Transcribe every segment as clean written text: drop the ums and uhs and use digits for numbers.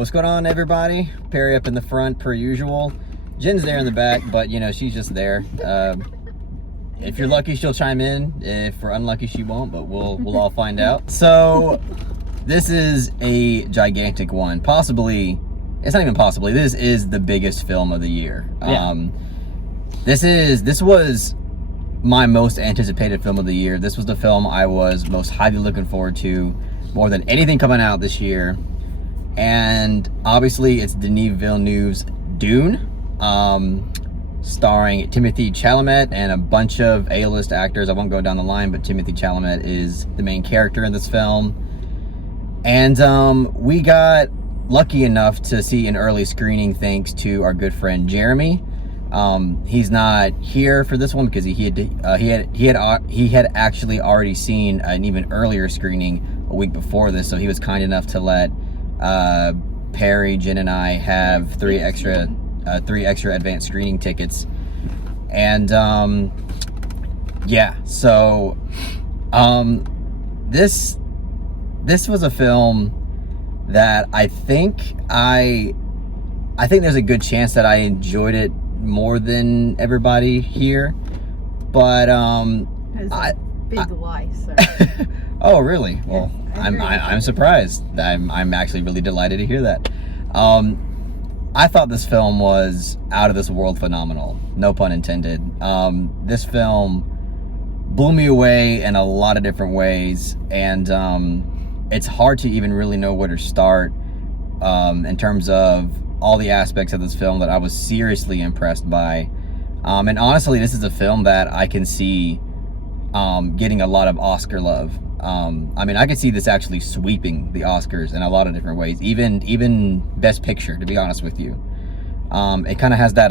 What's going on, everybody? Perry up in the front per usual. Jen's there in the back, but you know, she's just there. If you're lucky, she'll chime in. If we're unlucky, she won't, but we'll all find out. So this is a gigantic one. Possibly, it's not even possibly, this is the biggest film of the year. Yeah. This was my most anticipated film of the year. This was the film I was most highly looking forward to, more than anything coming out this year. And obviously it's Denis Villeneuve's Dune, starring Timothée Chalamet and a bunch of A-list actors. I won't go down the line, but Timothée Chalamet is the main character in this film. And we got lucky enough to see an early screening thanks to our good friend Jeremy. He's not here for this one because he had actually already seen an even earlier screening a week before this, so he was kind enough to let Perry, Jen, and I have three extra advanced screening tickets. And yeah, so this was a film that I think there's a good chance that I enjoyed it more than everybody here, but big lie, sir. Oh, really? Well, Yeah, I'm surprised. I'm actually really delighted to hear that. I thought this film was out of this world phenomenal. No pun intended. This film blew me away in a lot of different ways, and it's hard to even really know where to start in terms of all the aspects of this film that I was seriously impressed by. And honestly, this is a film that I can see getting a lot of Oscar love. I mean, I could see this actually sweeping the Oscars in a lot of different ways, even Best Picture, to be honest with you. It kind of has that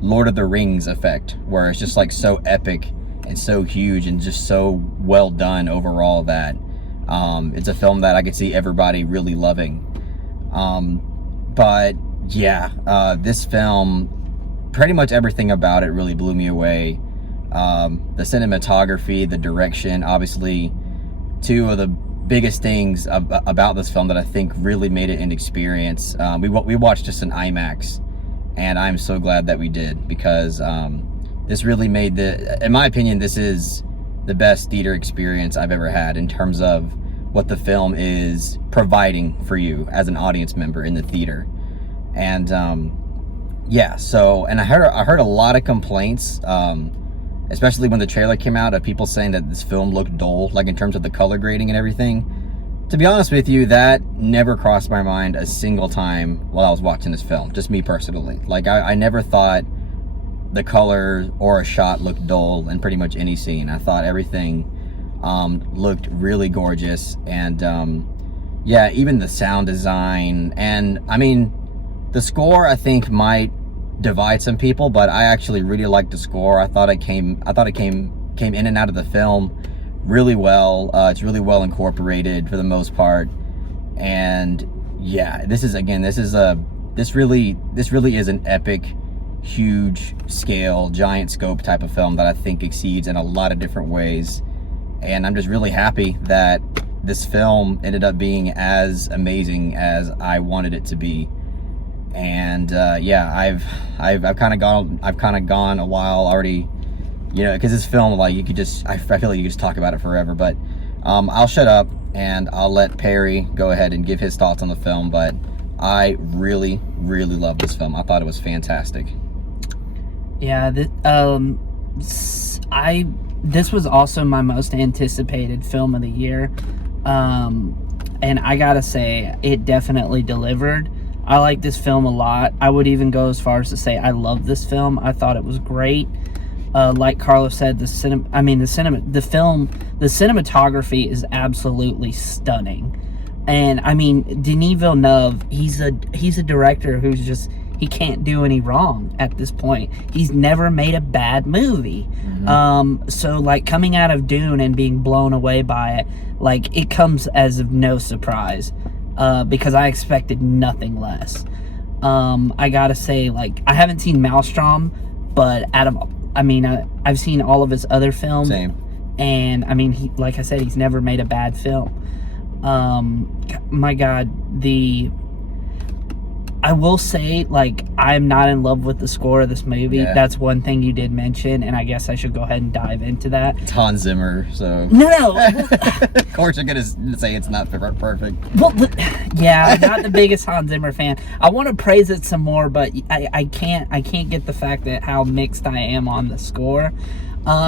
Lord of the Rings effect, where it's just like so epic and so huge and just so well done overall that it's a film that I could see everybody really loving. But yeah, this film, pretty much everything about it really blew me away. The cinematography, the direction, obviously two of the biggest things about this film that I think really made it an experience. We watched this in IMAX, and I'm so glad that we did, because this really made in my opinion, this is the best theater experience I've ever had in terms of what the film is providing for you as an audience member in the theater. And yeah, so, and I heard a lot of complaints, especially when the trailer came out, of people saying that this film looked dull, like in terms of the color grading and everything. To be honest with you, that never crossed my mind a single time while I was watching this film, just me personally. Like, I never thought the color or a shot looked dull in pretty much any scene. I thought everything looked really gorgeous. And yeah, even the sound design, and I mean, the score I think might divide some people, but I actually really liked the score. I thought it came in and out of the film really well. It's really well incorporated for the most part. And yeah, this really is an epic, huge scale, giant scope type of film that I think exceeds in a lot of different ways. And I'm just really happy that this film ended up being as amazing as I wanted it to be. And yeah, I've kind of gone a while already, you know, because this film, like, I feel like you could just talk about it forever. But I'll shut up and I'll let Perry go ahead and give his thoughts on the film. But I really, really love this film. I thought it was fantastic. Yeah, this was also my most anticipated film of the year, and I gotta say, it definitely delivered. I like this film a lot. I would even go as far as to say I love this film. I thought it was great. Like Carlos said, the cinematography is absolutely stunning. And I mean, Denis Villeneuve, he's a director who's just, he can't do any wrong at this point. He's never made a bad movie. Mm-hmm. So like, coming out of Dune and being blown away by it, like, it comes as of no surprise. Because I expected nothing less. I gotta say, like, I haven't seen Maelstrom, but I've seen all of his other films. Same. And I mean, like I said, he's never made a bad film. My God, the I will say, like, I'm not in love with the score of this movie. Yeah. That's one thing you did mention, and I guess I should go ahead and dive into that. It's Hans Zimmer, so... No. Of course you're going to say it's not perfect. Well, yeah, I'm not the biggest Hans Zimmer fan. I want to praise it some more, but I can't get the fact that how mixed I am on the score.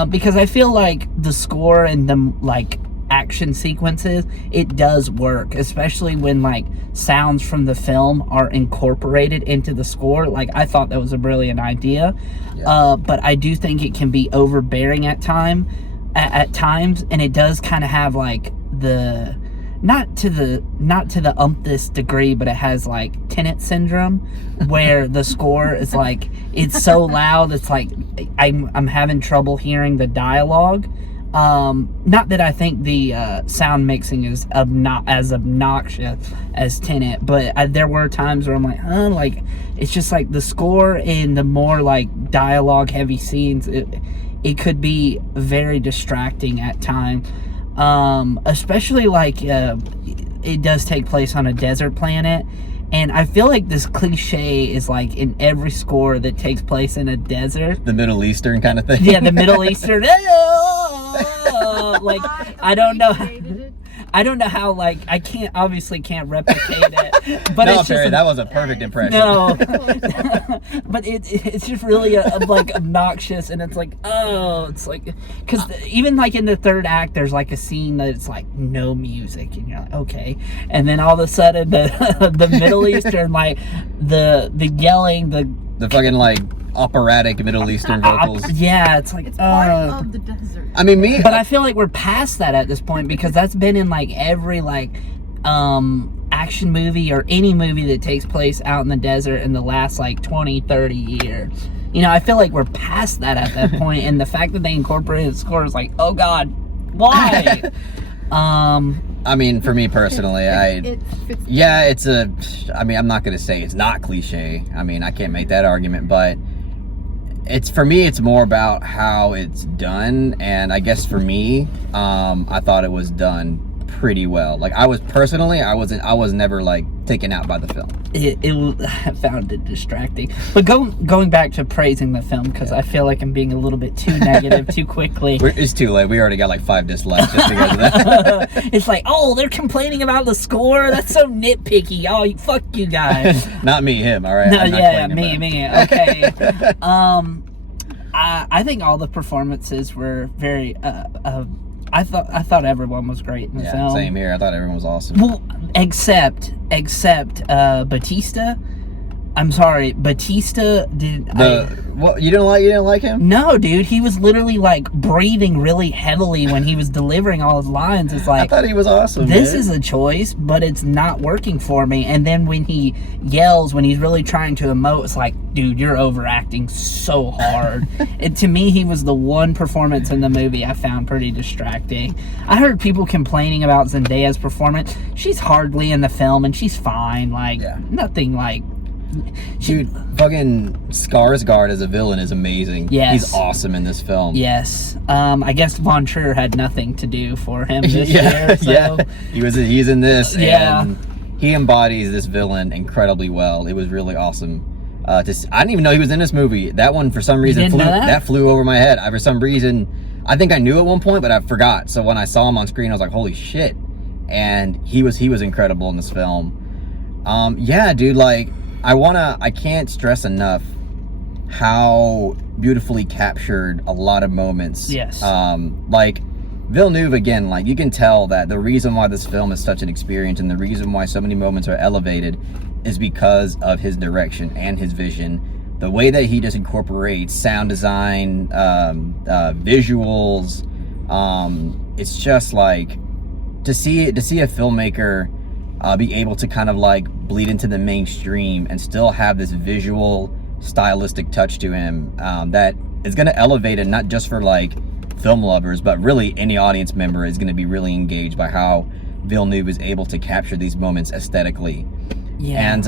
Because I feel like the score and the, like, action sequences, it does work, especially when like sounds from the film are incorporated into the score. Like, I thought that was a brilliant idea. But I do think it can be overbearing at times, and it does kind of have like the not to the umpteenth degree, but it has like Tenet syndrome, where the score is like, it's so loud, it's like I'm having trouble hearing the dialogue. Not that I think the sound mixing is as obnoxious as Tenet, but there were times where I'm like, like, it's just like the score in the more like dialogue heavy scenes, it could be very distracting at times. Especially like it does take place on a desert planet, and I feel like this cliche is like in every score that takes place in a desert. The Middle Eastern kind of thing. Yeah, the Middle Eastern. Like, I don't know how, like, I obviously can't replicate it, but no, it's Perry, just that was a perfect impression. no. But it's just really like obnoxious, and it's like, oh, it's like, because even like in the third act, there's like a scene that it's like no music, and you're like, okay, and then all of a sudden the Middle Eastern, like the yelling, the fucking like operatic Middle Eastern vocals. Yeah, it's like, it's part of the desert. I mean, but I feel like we're past that at this point, because that's been in like every like action movie or any movie that takes place out in the desert in the last like 20-30 years. You know, I feel like we're past that at that point, and the fact that they incorporated the score is like, oh god, why? I mean, for me personally, I mean, I'm not gonna say it's not cliche. I mean, I can't make that argument, but for me, it's more about how it's done, and I guess for me, I thought it was done pretty well. Like, I was never like taken out by the film. I found it distracting. But going back to praising the film, because I feel like I'm being a little bit too negative too quickly. It's too late. We already got like 5 dislikes just because of that. It's like, oh, they're complaining about the score. That's so nitpicky. Oh, fuck you guys. Not me, him. All right. No, yeah, me. Okay. I think all the performances were very. I thought everyone was great in the film. Same here. I thought everyone was awesome. Well, except Batista. I'm sorry, Batista did. What, you didn't like him? No, dude, he was literally like breathing really heavily when he was delivering all his lines. It's like, I thought he was awesome. This is a choice, but it's not working for me. And then when he yells, when he's really trying to emote, it's like, dude, you're overacting so hard. And to me, he was the one performance in the movie I found pretty distracting. I heard people complaining about Zendaya's performance. She's hardly in the film, and she's fine. Like, nothing like. Dude, fucking Skarsgård as a villain is amazing. Yes. He's awesome in this film. Yes. I guess Von Trier had nothing to do for him this year. So. Yeah. He's in this. Yeah. And he embodies this villain incredibly well. It was really awesome. I didn't even know he was in this movie. That one, for some reason, flew over my head. For some reason, I think I knew at one point, but I forgot. So when I saw him on screen, I was like, holy shit. And he was incredible in this film. Yeah, dude, like, I can't stress enough how beautifully captured a lot of moments. Yes. Like, Villeneuve, again, like, you can tell that the reason why this film is such an experience and the reason why so many moments are elevated is because of his direction and his vision. The way that he just incorporates sound design, visuals, it's just like, to see a filmmaker be able to kind of like bleed into the mainstream and still have this visual stylistic touch to him that is going to elevate it, not just for like film lovers, but really any audience member is going to be really engaged by how Villeneuve is able to capture these moments aesthetically. Yeah. And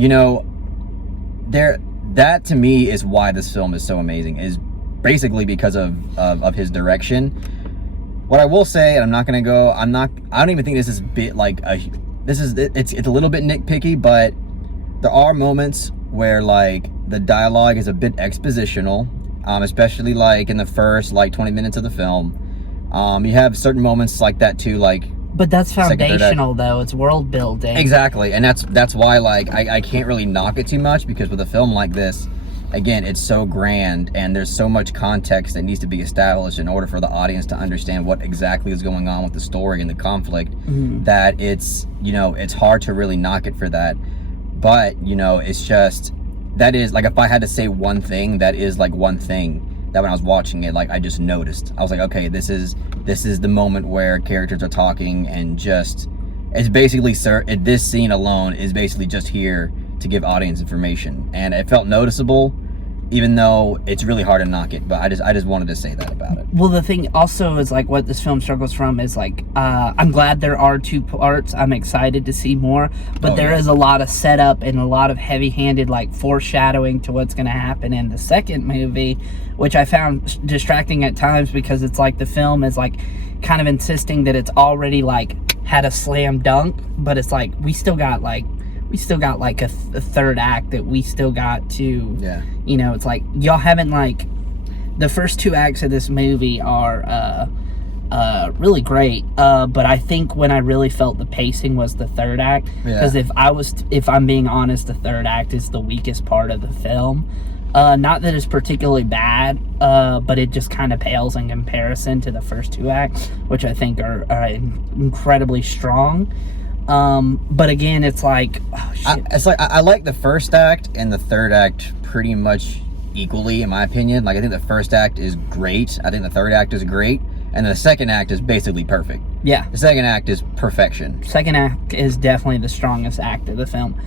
you know, that to me is why this film is so amazing, is basically because of his direction. What I will say, and I don't even think this is it's a little bit nitpicky, but there are moments where like the dialogue is a bit expositional, especially like in the first like 20 minutes of the film. You have certain moments like that too, like. But that's foundational, though. It's world building. Exactly, and that's why like I can't really knock it too much, because with a film like this, again, it's so grand and there's so much context that needs to be established in order for the audience to understand what exactly is going on with the story and the conflict, that it's, you know, it's hard to really knock it for that. But, you know, it's just, that is, like, if I had to say one thing, that is, like, one thing that when I was watching it, like, I just noticed. I was like, okay, this is the moment where characters are talking, and just, it's basically, this scene alone is basically just here to give audience information. And it felt noticeable, even though it's really hard to knock it. But I just wanted to say that about it. Well, the thing also is, like, what this film struggles from is, like, I'm glad there are 2 parts. I'm excited to see more. But there is a lot of setup and a lot of heavy-handed, like, foreshadowing to what's going to happen in the second movie, which I found distracting at times, because it's like the film is, like, kind of insisting that it's already, like, had a slam dunk. But it's like, we still got like a third act that we still got to, you know, it's like, y'all haven't, like, the first 2 acts of this movie are really great, but I think when I really felt the pacing was the third act, because if I'm being honest, the third act is the weakest part of the film. Not that it's particularly bad, but it just kind of pales in comparison to the first 2 acts, which I think are incredibly strong. But again, it's like, oh, shit. I like the first act and the third act pretty much equally, in my opinion. Like, I think the first act is great. I think the third act is great. And the second act is basically perfect. Yeah. The second act is perfection. Second act is definitely the strongest act of the film.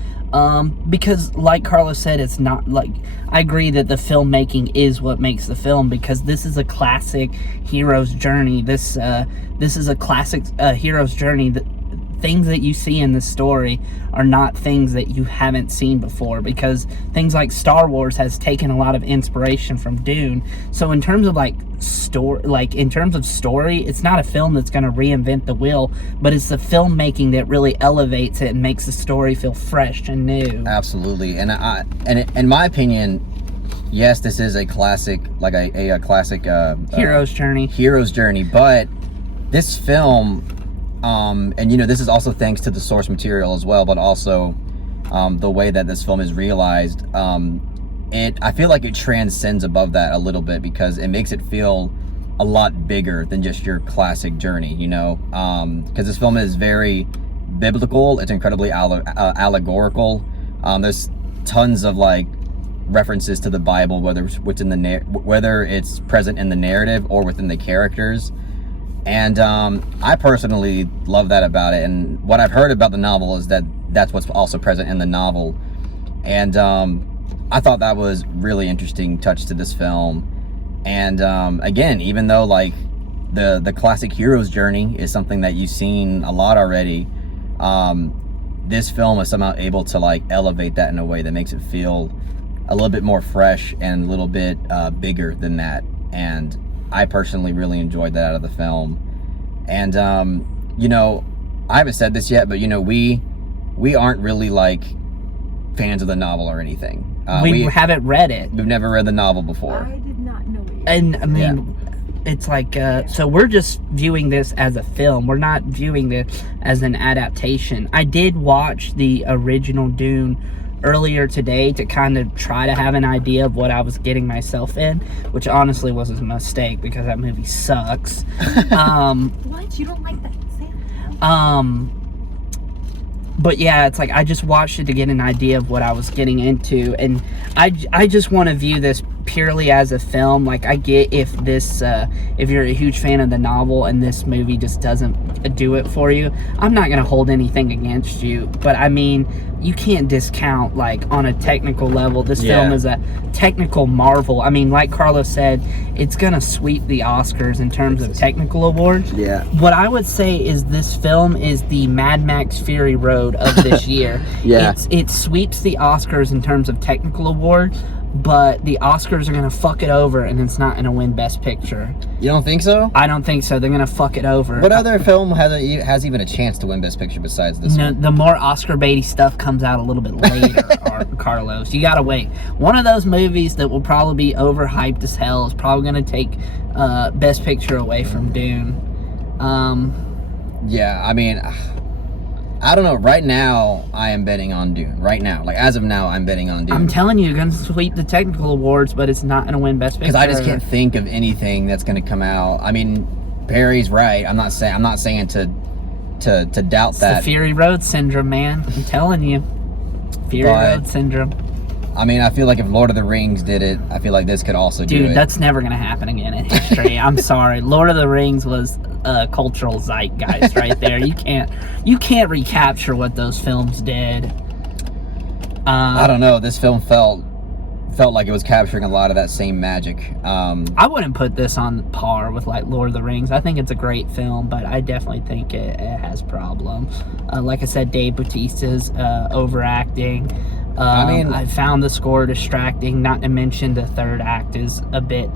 Because, like Carlos said, it's not, like, I agree that the filmmaking is what makes the film, because this is a classic hero's journey. This is a classic hero's journey. That things that you see in the story are not things that you haven't seen before, because things like Star Wars has taken a lot of inspiration from Dune. So in terms of story, it's not a film that's going to reinvent the wheel, but it's the filmmaking that really elevates it and makes the story feel fresh and new. Absolutely. And in my opinion, yes, this is a classic, like a classic hero's journey, but this film, and you know, this is also thanks to the source material as well, but also the way that this film is realized. I feel like it transcends above that a little bit, because it makes it feel a lot bigger than just your classic journey, you know, because this film is very biblical. It's incredibly allegorical. There's tons of like references to the Bible, whether it's present in the narrative or within the characters. And I personally love that about it. And what I've heard about the novel is that that's what's also present in the novel. And I thought that was really interesting touch to this film. And again, even though like the classic hero's journey is something that you've seen a lot already, this film is somehow able to like elevate that in a way that makes it feel a little bit more fresh and a little bit bigger than that. And I personally really enjoyed that out of the film. And you know, I haven't said this yet, but you know, we aren't really like fans of the novel or anything. We haven't read it. We've never read the novel before. I did not know it. And I mean, it's like, so we're just viewing this as a film. We're not viewing this as an adaptation. I did watch the original Dune earlier today to kind of try to have an idea of what I was getting myself in, which honestly was a mistake, because that movie sucks. What? You don't like that? But yeah, it's like, I just watched it to get an idea of what I was getting into, and I just want to view this purely as a film. Like, I get if you're a huge fan of the novel and this movie just doesn't do it for you, I'm not gonna hold anything against you. But I mean, you can't discount, like, on a technical level, this film is a technical marvel. I mean, like Carlos said, it's gonna sweep the Oscars in terms of technical awards. What I would say is this film is the Mad Max Fury Road of this year. It sweeps the Oscars in terms of technical awards, but the Oscars are gonna fuck it over, and it's not gonna win Best Picture. You don't think so? I don't think so. They're gonna fuck it over. What other film has even a chance to win Best Picture besides this one? The more Oscar baity stuff comes out a little bit later, Carlos. You gotta wait. One of those movies that will probably be overhyped as hell is probably gonna take Best Picture away from Dune. Yeah, I mean, I don't know. Right now, I am betting on Dune. Right now, like as of now, I'm betting on Dune. I'm telling you, you're gonna sweep the technical awards, but it's not gonna win Best Picture. Because I just can't think of anything that's gonna come out. I mean, Barry's right. I'm not saying to doubt It's that. the Fury Road syndrome, man. I'm telling you, Fury Road syndrome. I mean, I feel like if Lord of the Rings did it, I feel like this could also do it. Dude, that's never gonna happen again in history. I'm sorry. Lord of the Rings was a cultural zeitgeist right there. You can't recapture what those films did. I don't know. This film felt like it was capturing a lot of that same magic. I wouldn't put this on par with like Lord of the Rings. I think it's a great film, but I definitely think it has problems. Like I said, Dave Bautista's overacting. I found the score distracting, not to mention the third act is a bit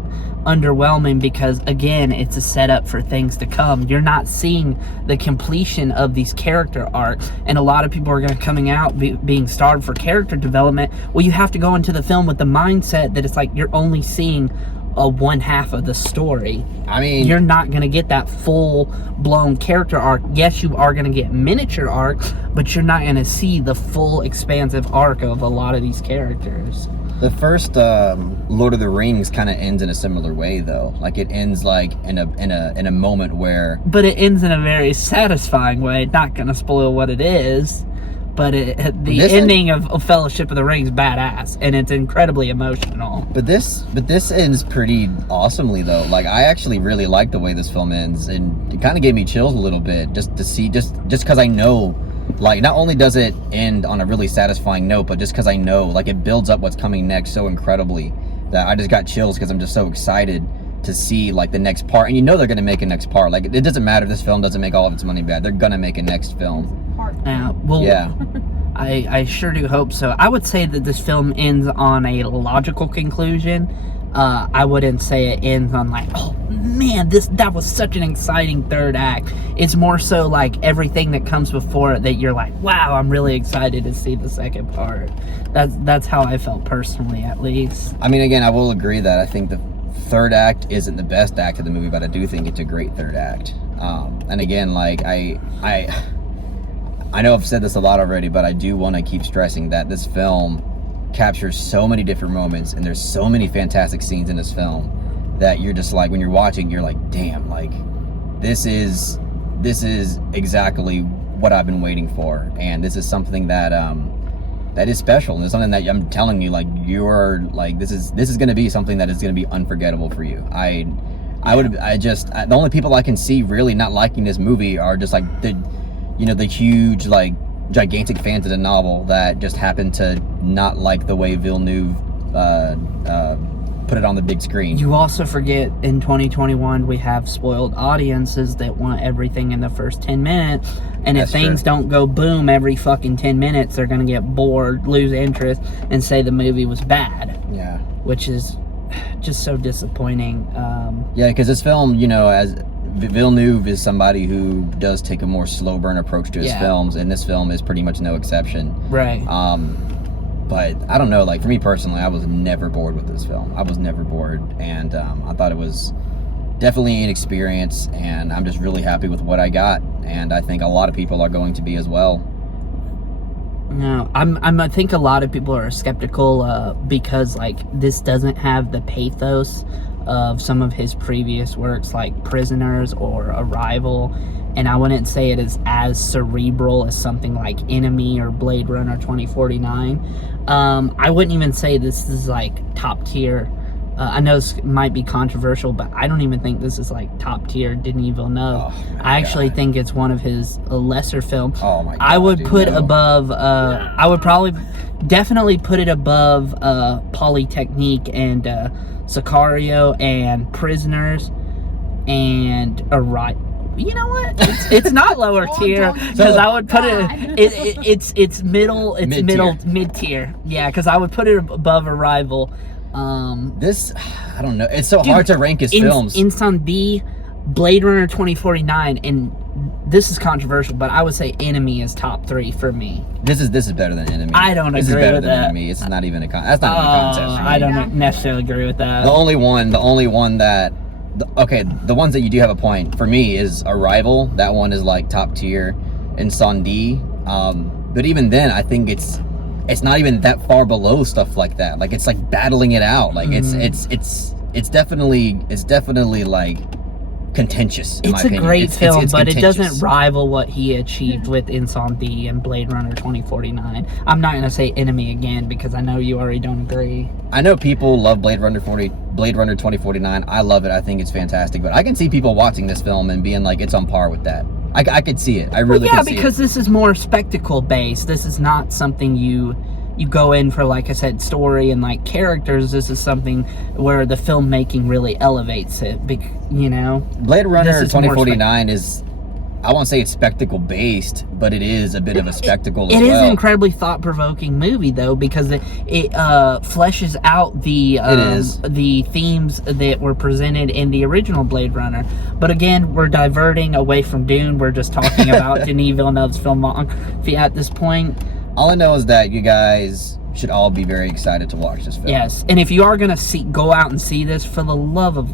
underwhelming because, again, it's a setup for things to come. You're not seeing the completion of these character arcs, and a lot of people are coming out being starved for character development. Well, you have to go into the film with the mindset that it's like you're only seeing one half of the story. I mean, you're not going to get that full-blown character arc. Yes, you are going to get miniature arcs, but you're not going to see the full expansive arc of a lot of these characters. The first Lord of the Rings kind of ends in a similar way, though. Like it ends like in a moment where. But it ends in a very satisfying way. Not going to spoil what it is, but the ending of Fellowship of the Ring is badass, and it's incredibly emotional. But this ends pretty awesomely, though. Like I actually really like the way this film ends, and it kind of gave me chills a little bit just to see, just because I know. Like, not only does it end on a really satisfying note, but just because I know, like, it builds up what's coming next so incredibly that I just got chills because I'm just so excited to see, like, the next part. And you know they're going to make a next part. Like, it doesn't matter if this film doesn't make all of its money back. They're going to make a next film. Well, yeah. I sure do hope so. I would say that this film ends on a logical conclusion. I wouldn't say it ends on like, oh man, that was such an exciting third act. It's more so like everything that comes before it that you're like, wow, I'm really excited to see the second part. That's how I felt personally, at least. I mean, again, I will agree that I think the third act isn't the best act of the movie, but I do think it's a great third act. And again, like I know I've said this a lot already, but I do want to keep stressing that this film captures so many different moments, and there's so many fantastic scenes in this film that you're just like, when you're watching, you're like, damn, like this is exactly what I've been waiting for, and this is something that that is special, and it's something that I'm telling you, like, you're like, this is going to be something that is going to be unforgettable for you. The only people I can see really not liking this movie are just like the huge, like, gigantic fans of the novel that just happen to not like the way Villeneuve put it on the big screen. You also forget in 2021 we have spoiled audiences that want everything in the first 10 minutes, and if things don't go boom every fucking 10 minutes, they're gonna get bored, lose interest, and say the movie was bad. Yeah. Which is just so disappointing. Yeah, because this film, as Villeneuve is somebody who does take a more slow burn approach to his films, and this film is pretty much no exception. Right. But I don't know, like, for me personally, I was never bored with this film. I was never bored, and I thought it was definitely an experience, and I'm just really happy with what I got, and I think a lot of people are going to be as well. No, I think a lot of people are skeptical because, like, this doesn't have the pathos of some of his previous works like Prisoners or Arrival, and I wouldn't say it is as cerebral as something like Enemy or Blade Runner 2049. I wouldn't even say this is like top tier. I know this might be controversial, but I don't even think this is like top tier Denis Villeneuve. I actually think it's one of his lesser films. Oh my God, I would put above, I would probably definitely put it above Polytechnique and Sicario and Prisoners and you know what? It's not lower tier because I would put it's middle. It's mid tier. Yeah, because I would put it above Arrival. This, I don't know. It's so hard to rank his films. Incendie, Blade Runner 2049, and this is controversial, but I would say Enemy is top 3 for me. This is better than Enemy. I don't this agree is better with than that. Enemy. It's not even that's not even a contest for me. I don't necessarily agree with that. The only one that, the ones that you do have a point for me is Arrival. That one is like top tier. Incendie. But even then, I think it's not even that far below stuff like that. Like it's like battling it out. Like it's definitely like contentious. It's a great film, but it doesn't rival what he achieved with Incendie and Blade Runner 2049. I'm not gonna say Enemy again because I know you already don't agree. I know people love Blade Runner 2049. I love it. I think it's fantastic. But I can see people watching this film and being like, it's on par with that. I could see it. I really could see it. Yeah, because this is more spectacle based. This is not something you go in for, like I said, story and like characters. This is something where the filmmaking really elevates it. You know, Blade Runner 2049 is, I won't say it's spectacle based, but it is a bit of a spectacle as well. It is an incredibly thought provoking movie though, because it fleshes out the themes that were presented in the original Blade Runner. But again, we're diverting away from Dune. We're just talking about Denis Villeneuve's filmography at this point. All I know is that you guys should all be very excited to watch this film. Yes, and if you are gonna go out and see this, for the love of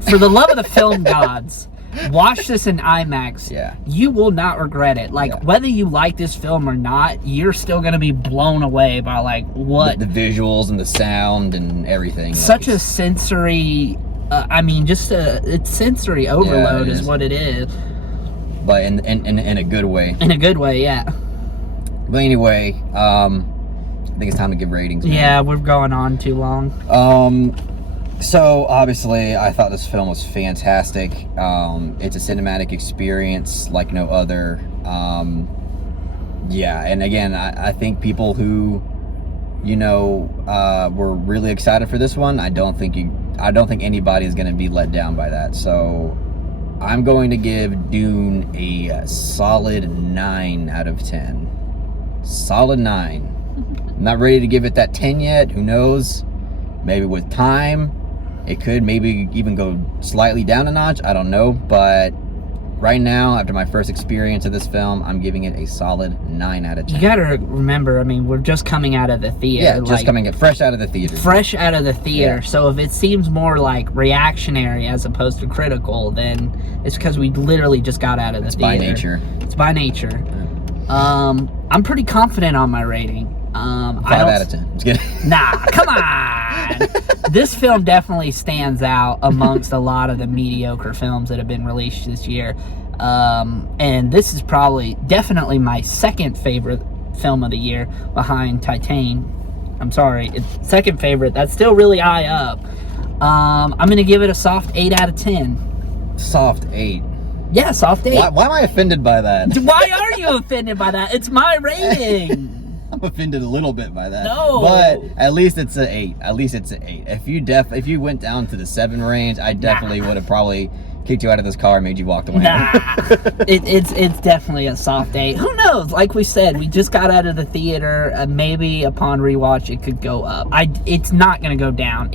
the film gods, watch this in IMAX. Yeah. You will not regret it. Like, whether you like this film or not, you're still gonna be blown away by like what the visuals and the sound and everything. Such a sensory. It's sensory overload is what it is. But in a good way. In a good way, yeah. But anyway, I think it's time to give ratings. Man. Yeah, we're going on too long. So obviously, I thought this film was fantastic. It's a cinematic experience like no other. Yeah, and again, I think people who, were really excited for this one, I don't think anybody is going to be let down by that. So I'm going to give Dune a solid 9 out of 10. Solid 9. I'm not ready to give it that 10 yet. Who knows? Maybe with time, it could maybe even go slightly down a notch. I don't know. But right now, after my first experience of this film, I'm giving it a solid 9 out of 10. You gotta remember, we're just coming out of the theater. Yeah, just coming fresh out of the theater. Fresh out of the theater. Yeah. So if it seems more like reactionary as opposed to critical, then it's because we literally just got out of the theater. It's by nature. It's by nature. I'm pretty confident on my rating. 5 out of 10. Just kidding. Nah, come on. This film definitely stands out amongst a lot of the mediocre films that have been released this year. And this is definitely my second favorite film of the year behind Titan. I'm sorry, it's second favorite. That's still really high up. I'm going to give it a soft 8 out of 10. Soft 8. Yeah, soft 8. Why am I offended by that? Why are you offended by that? It's my rating. I'm offended a little bit by that. No. But at least it's an 8. At least it's an 8. If you went down to the 7 range, I definitely would have probably kicked you out of this car and made you walk away. Nah. It's definitely a soft 8. Who knows? Like we said, we just got out of the theater. Maybe upon rewatch it could go up. It's not going to go down.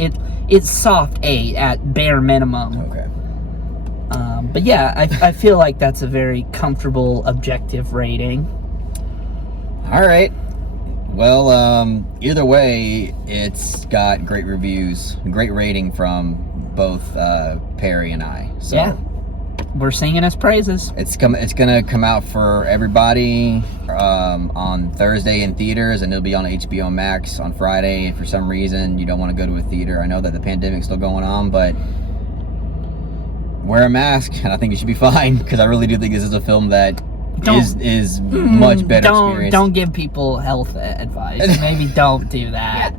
It's soft 8 at bare minimum. Okay. But yeah, I feel like that's a very comfortable, objective rating. All right. Well, either way, it's got great reviews, great rating from both Perry and I. So yeah, we're singing his praises. It's gonna come out for everybody on Thursday in theaters, and it'll be on HBO Max on Friday. If for some reason you don't want to go to a theater, I know that the pandemic's still going on, but wear a mask, and I think you should be fine, because I really do think this is a film that is much better experience. Don't give people health advice. Maybe don't do that.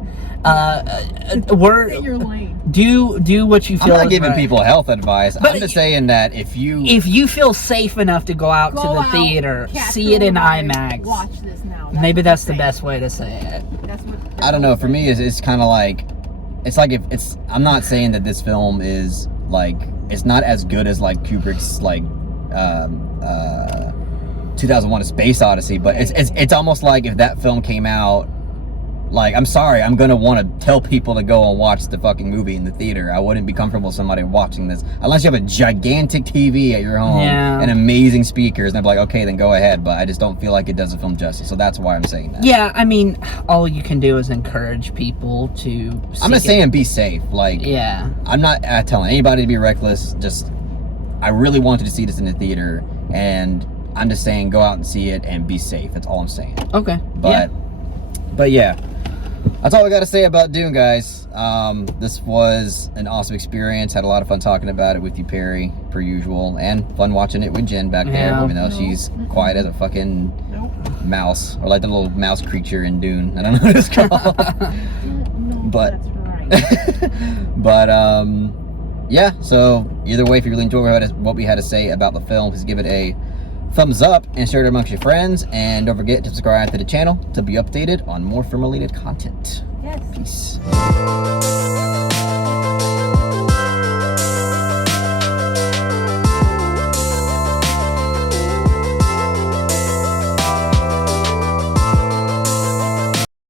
You're lame. Do what you feel. I'm not is giving right. people health advice. But I'm just saying that if you feel safe enough to go out to the theater, see it in IMAX. Watch this now. Maybe that's the best way to say it. I don't know. For me, it's kind of like I'm not saying that this film is like, it's not as good as like Kubrick's like 2001: A Space Odyssey, but it's almost like if that film came out Like, I'm sorry, I'm gonna want to tell people to go and watch the fucking movie in the theater. I wouldn't be comfortable with somebody watching this unless you have a gigantic TV at your home and amazing speakers, and I'd be like, okay, then go ahead. But I just don't feel like it does the film justice, so that's why I'm saying that. Yeah, I mean, all you can do is encourage people to. I'm not saying be safe. Like, yeah, I'm not telling anybody to be reckless. Just, I really wanted to see this in the theater, and I'm just saying go out and see it and be safe. That's all I'm saying. Okay. But yeah. That's all I got to say about Dune, guys. This was an awesome experience. Had a lot of fun talking about it with you, Perry, per usual, and fun watching it with Jen back there, even though she's quiet as a fucking mouse, or like the little mouse creature in Dune. I don't know what it's called. But that's right. Yeah. So either way, if you really enjoyed what we had to say about the film, please give it a thumbs up and share it amongst your friends, and don't forget to subscribe to the channel to be updated on more film related content. Yes. Peace.